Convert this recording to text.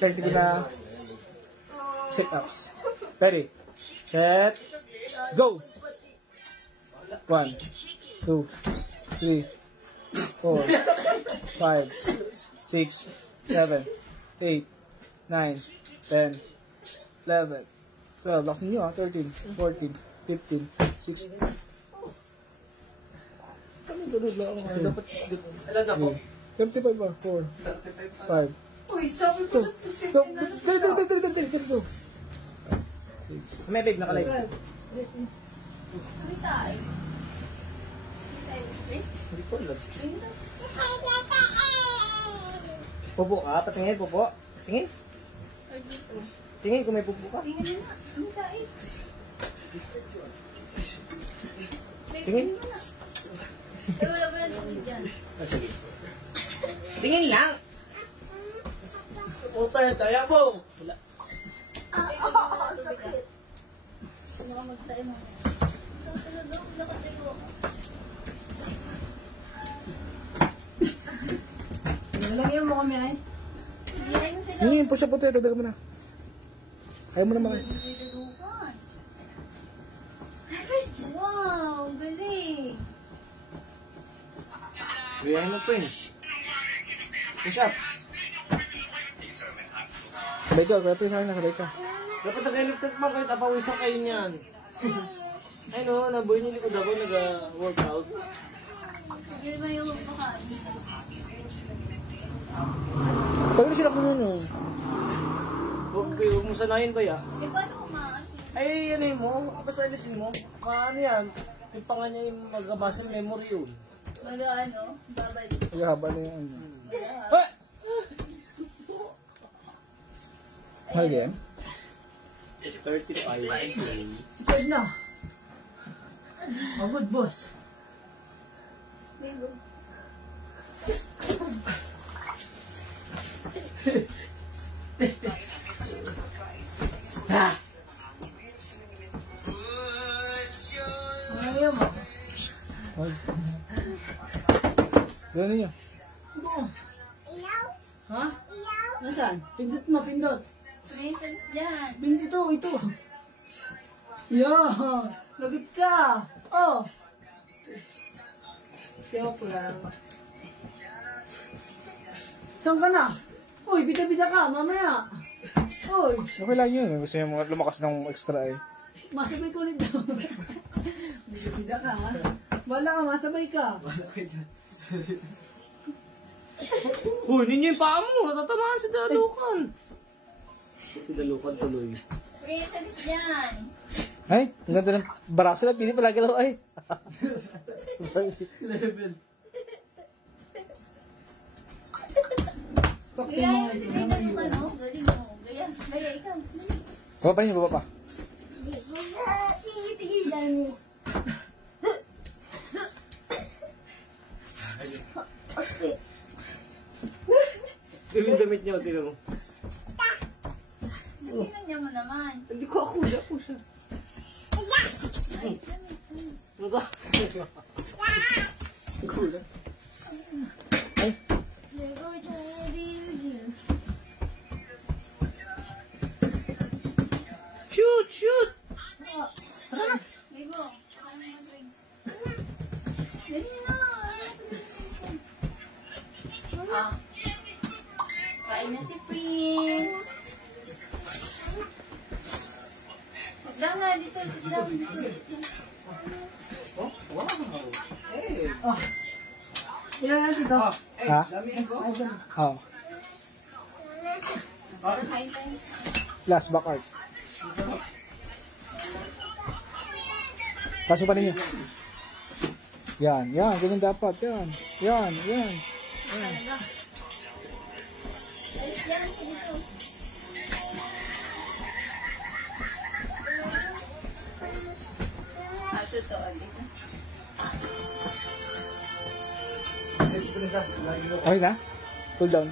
30 ko na sit-ups. Ready? Set. Go! 1, 2, 3, 4, 5, 6, 7, 8, 9, 10, 11, 12. Last nyo 13, 14, 15, 16. Dapat Alam na po. 35 ba? 4, 5. Uy, sabi ko sa 15 Go! May babe, nakalive. Kami tayo. Hindi ko alam. Pupo ka? Patingin, pupo. Tingin. Tingin kung may pupo ka. Tingnan mo na. Kami tayo. Tingin. Wala ba ng tubig dyan? Sige. Tingin lang. Puta yung taya mo. Wala. Sakit. Baka magtayo mo. Saan talaga? Nakatayo ako. Nalagyan mo kami ay. Iyayin mo sila. Tingin, push up po tayo. Dagdagan mo na. Ayaw mo naman. Wow, galing. Gayahin mo, Prince. Push ups. Sabay ka. Kaya sa akin na sabay ka. Dapat nag-electric pa kahit apawisan kayo niyan. Ay no, nabuhay niyo likod ako nag-workout. Hindi ba yung makain? Pag sila ko nun. Okay, huwag mo sanayin ba ya? Eh, paano kumain? Ay, ano yun mo? Basta alisin mo. Paano yan? Yung panga niya yung magabasa memory yun. Mag-ano? Babalik. Maghahaba na yung ano. Mag-ahap. Ah! Mahal yan? 35. Pwede na. Pagod, boss. Bingo. Ha? Ayaw mo. Ay. Gano'n niyo? Ha? Nasaan? Pindot mo, pindot. Princess dyan. Pindot ito. Yo, lagot ka. Oh. Joke lang. Saan ka na? Uy, bida-bida ka, mamaya. Uy, Okay lang yun. Gusto niya mga lumakas ng extra eh. masabay ko ulit daw. Bida-bida ka, ha? Wala ka, masabay ka. Uy, ninyo yung paa mo. Natatamaan sa dalukan. Si dalukan tuloy. Princess dyan. Ay, ang ganda ng baraso na. Pili palagi lang ay. Level. Gaya mo sila yung ano. Galing mo. Gaya. Gaya ikaw. Baba pa niyo, baba pa. Tigilan mo. Yung damit niya, tingnan mo. Tigilan niya mo naman. Hindi ko ako, hindi ako siya. Nice. Ano ka? Gula. Ay, shoot, shoot! Bibo. Ano naman drinks? Dali na. Ah. Kain na si Prince. Sit down nga dito. Sit down dito. Oh, wow. Hey. Oh. Ilan na dito? Ha? Ay, ganun. Oh. Kain tayo. Last back art. Kaso pa ninyo. Yan, yan. Ganun dapat. Yan. Yan, yan. Yan. Alis yan. Sige to. Totoo. Dito. Okay na? Cool down.